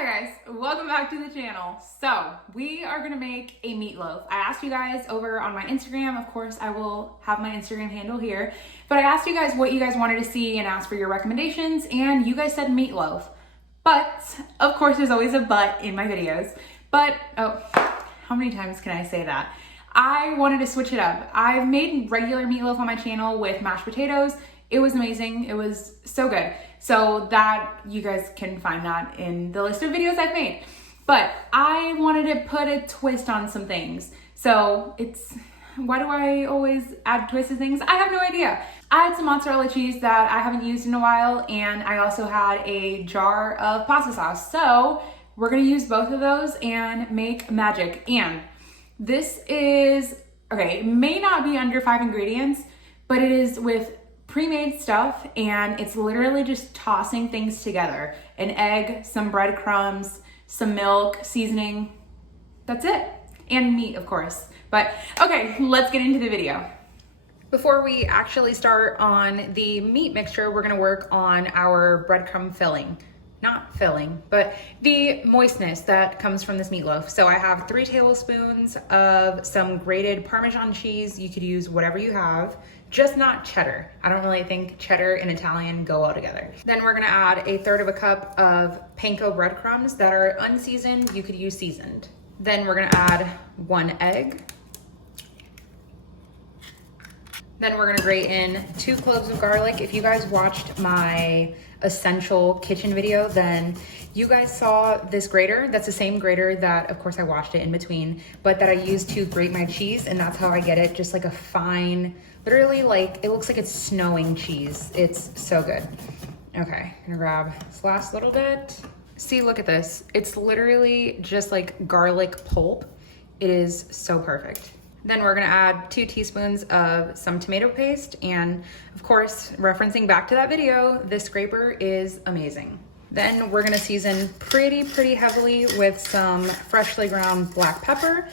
Hi guys, welcome back to the channel. So we are gonna make a meatloaf. I asked you guys over on my Instagram, of course I will have my Instagram handle here, but I asked you guys what you guys wanted to see and asked for your recommendations, and you guys said meatloaf. But, of course there's always a but in my videos, but, oh, how many times can I say that? I wanted to switch it up. I've made regular meatloaf on my channel with mashed potatoes. It was amazing. It was so good. So that, you guys can find that in the list of videos I've made. But I wanted to put a twist on some things. So why do I always add twists to things? I have no idea. I had some mozzarella cheese that I haven't used in a while, and I also had a jar of pasta sauce. So we're gonna use both of those and make magic. And this is, okay, it may not be under 5 ingredients, but it is with pre-made stuff, and it's literally just tossing things together. An egg, some breadcrumbs, some milk, seasoning. That's it. And meat, of course. But okay, let's get into the video. Before we actually start on the meat mixture, we're gonna work on our breadcrumb filling. Not filling, but the moistness that comes from this meatloaf. So I have 3 tablespoons of some grated Parmesan cheese. You could use whatever you have, just not cheddar. I don't really think cheddar and Italian go well together. Then we're gonna add 1/3 cup of panko breadcrumbs that are unseasoned. You could use seasoned. Then we're gonna add 1 egg. Then we're gonna grate in 2 cloves of garlic. If you guys watched my essential kitchen video, then you guys saw this grater. That's the same grater that, of course, I washed it in between, but that I used to grate my cheese, and that's how I get it, just like a fine, literally like, it looks like it's snowing cheese. It's so good. Okay, gonna grab this last little bit. See, look at this. It's literally just like garlic pulp. It is so perfect. Then we're gonna add 2 teaspoons of some tomato paste, and of course, referencing back to that video, this scraper is amazing. Then we're gonna season pretty heavily with some freshly ground black pepper.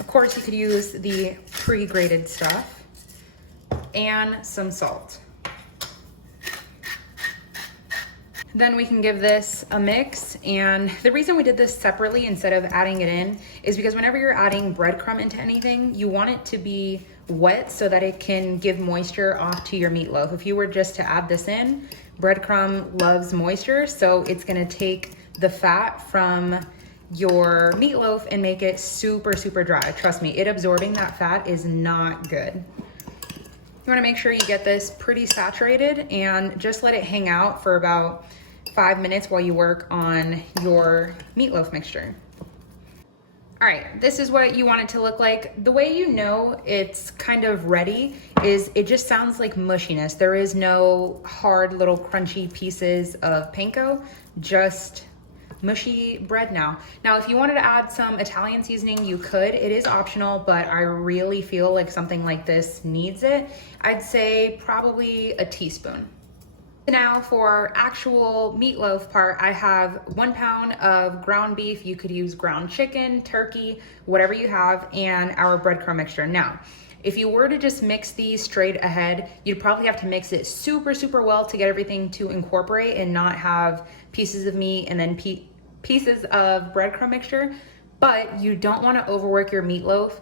Of course, you could use the pre-grated stuff, and some salt. Then we can give this a mix, and the reason we did this separately instead of adding it in is because whenever you're adding breadcrumb into anything, you want it to be wet so that it can give moisture off to your meatloaf. If you were just to add this in, breadcrumb loves moisture, so it's gonna take the fat from your meatloaf and make it super dry. Trust me, it absorbing that fat is not good. You wanna make sure you get this pretty saturated and just let it hang out for about 5 minutes while you work on your meatloaf mixture. All right, this is what you want it to look like. The way you know it's kind of ready is it just sounds like mushiness. There is no hard little crunchy pieces of panko, just mushy bread now. Now, if you wanted to add some Italian seasoning, you could. It is optional, but I really feel like something like this needs it. I'd say probably a teaspoon. Now for actual meatloaf part, I have 1 pound of ground beef. You could use ground chicken, turkey, whatever you have, and our breadcrumb mixture. Now, if you were to just mix these straight ahead, you'd probably have to mix it super well to get everything to incorporate and not have pieces of meat and then pieces of breadcrumb mixture. But you don't want to overwork your meatloaf.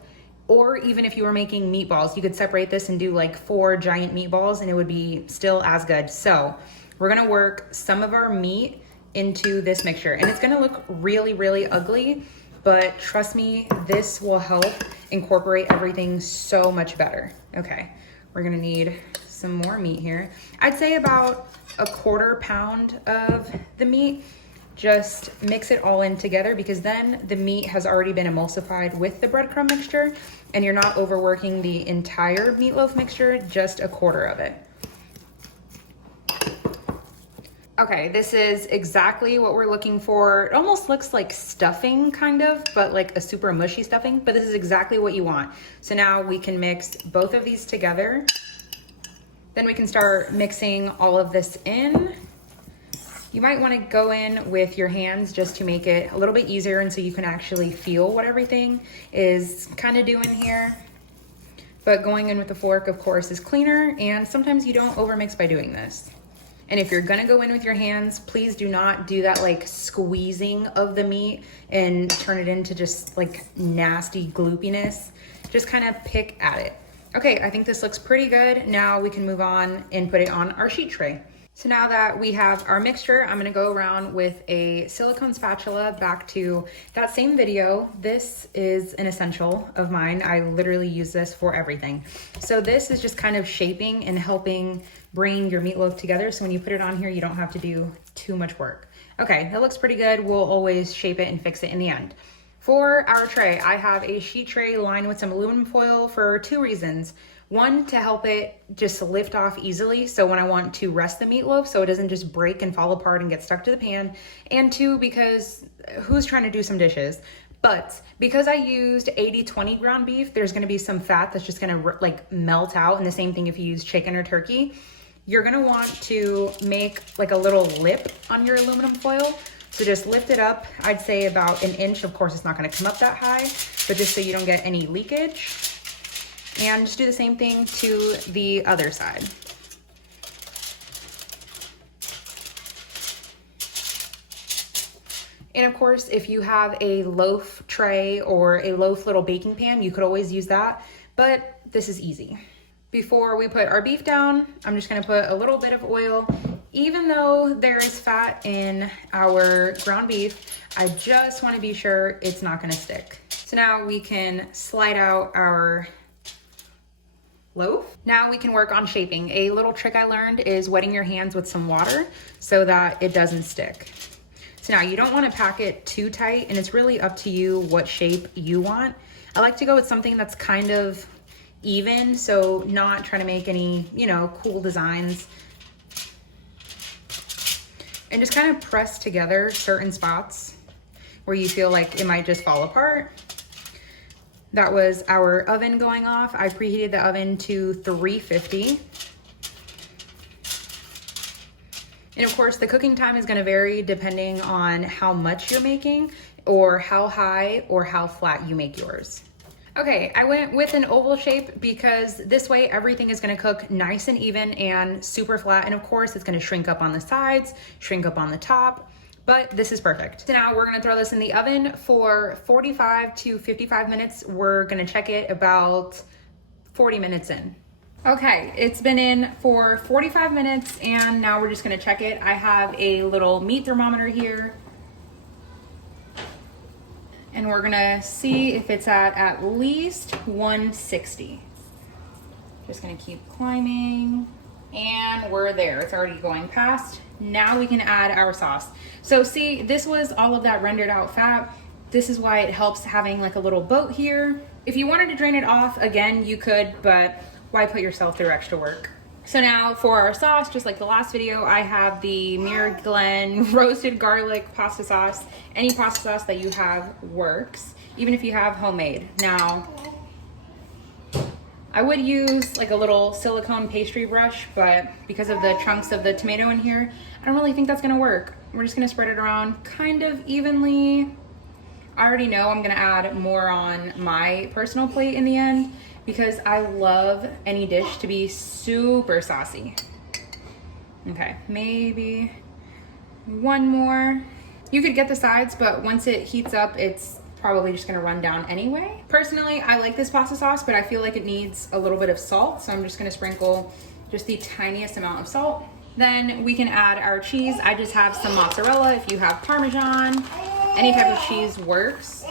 Or even if you were making meatballs, you could separate this and do like 4 giant meatballs and it would be still as good. So we're gonna work some of our meat into this mixture, and it's gonna look really ugly, but trust me, this will help incorporate everything so much better. Okay, we're gonna need some more meat here. I'd say about 1/4 pound of the meat. Just mix it all in together, because then the meat has already been emulsified with the breadcrumb mixture and you're not overworking the entire meatloaf mixture, just 1/4 of it. Okay, this is exactly what we're looking for. It almost looks like stuffing kind of, but like a super mushy stuffing, but this is exactly what you want. So now we can mix both of these together. Then we can start mixing all of this in. You might want to go in with your hands just to make it a little bit easier and so you can actually feel what everything is kind of doing here. But going in with a fork, of course, is cleaner, and sometimes you don't overmix by doing this. And if you're gonna go in with your hands, please do not do that like squeezing of the meat and turn it into just like nasty gloopiness. Just kind of pick at it. Okay, I think this looks pretty good. Now we can move on and put it on our sheet tray. So now that we have our mixture, I'm gonna go around with a silicone spatula back to that same video. This is an essential of mine. I literally use this for everything. So this is just kind of shaping and helping bring your meatloaf together. So when you put it on here, you don't have to do too much work. Okay, that looks pretty good. We'll always shape it and fix it in the end. For our tray, I have a sheet tray lined with some aluminum foil for 2 reasons. One, to help it just lift off easily, so when I want to rest the meatloaf so it doesn't just break and fall apart and get stuck to the pan. And 2, because who's trying to do some dishes? But because I used 80-20 ground beef, there's gonna be some fat that's just gonna like melt out. And the same thing if you use chicken or turkey. You're gonna want to make like a little lip on your aluminum foil. So just lift it up, I'd say about 1 inch. Of course, it's not gonna come up that high, but just so you don't get any leakage. And just do the same thing to the other side. And of course, if you have a loaf tray or a loaf little baking pan, you could always use that, but this is easy. Before we put our beef down, I'm just gonna put a little bit of oil. Even though there is fat in our ground beef, I just wanna be sure it's not gonna stick. So now we can slide out our loaf. Now we can work on shaping. A little trick I learned is wetting your hands with some water so that it doesn't stick. So now you don't want to pack it too tight, and it's really up to you what shape you want. I like to go with something that's kind of even, so not trying to make any, you know, cool designs. And just kind of press together certain spots where you feel like it might just fall apart. That was our oven going off. I preheated the oven to 350. And of course, the cooking time is gonna vary depending on how much you're making or how high or how flat you make yours. Okay, I went with an oval shape because this way everything is gonna cook nice and even and super flat. And of course, it's gonna shrink up on the sides, shrink up on the top. But this is perfect. So now we're gonna throw this in the oven for 45 to 55 minutes. We're gonna check it about 40 minutes in. Okay, it's been in for 45 minutes and now we're just gonna check it. I have a little meat thermometer here. And we're gonna see if it's at least 160. Just gonna keep climbing. And we're there, it's already going past. Now we can add our sauce. So see, this was all of that rendered out fat. This is why it helps having like a little boat here. If you wanted to drain it off, again, you could, but why put yourself through extra work? So now for our sauce, just like the last video, I have the Muir Glen roasted garlic pasta sauce. Any pasta sauce that you have works, even if you have homemade. Now, I would use like a little silicone pastry brush, but because of the chunks of the tomato in here, I don't really think that's gonna work. We're just gonna spread it around kind of evenly. I already know I'm gonna add more on my personal plate in the end because I love any dish to be super saucy. Okay, maybe one more. You could get the sides, but once it heats up, it's probably just gonna run down anyway. Personally, I like this pasta sauce, but I feel like it needs a little bit of salt, so I'm just gonna sprinkle just the tiniest amount of salt. Then we can add our cheese. I just have some mozzarella. If you have Parmesan, any type of cheese works.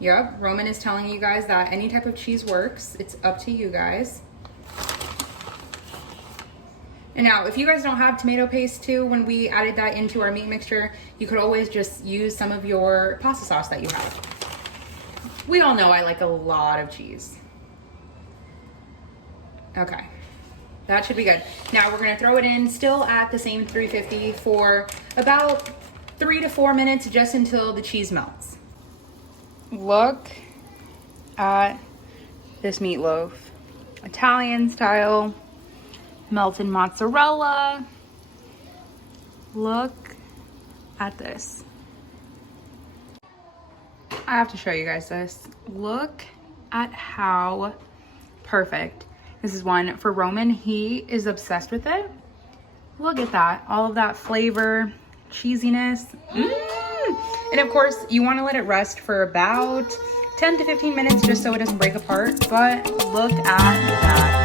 Yep, Roman is telling you guys that any type of cheese works. It's up to you guys. And now, if you guys don't have tomato paste too, when we added that into our meat mixture, you could always just use some of your pasta sauce that you have. We all know I like a lot of cheese. Okay, that should be good. Now we're gonna throw it in still at the same 350 for about 3 to 4 minutes, just until the cheese melts. Look at this meatloaf. Italian style. Melted mozzarella. Look at this. I have to show you guys this. Look at how perfect. This is one for Roman. He is obsessed with it. Look at that. All of that flavor, cheesiness. And of course, you want to let it rest for about 10 to 15 minutes just so it doesn't break apart. But look at that.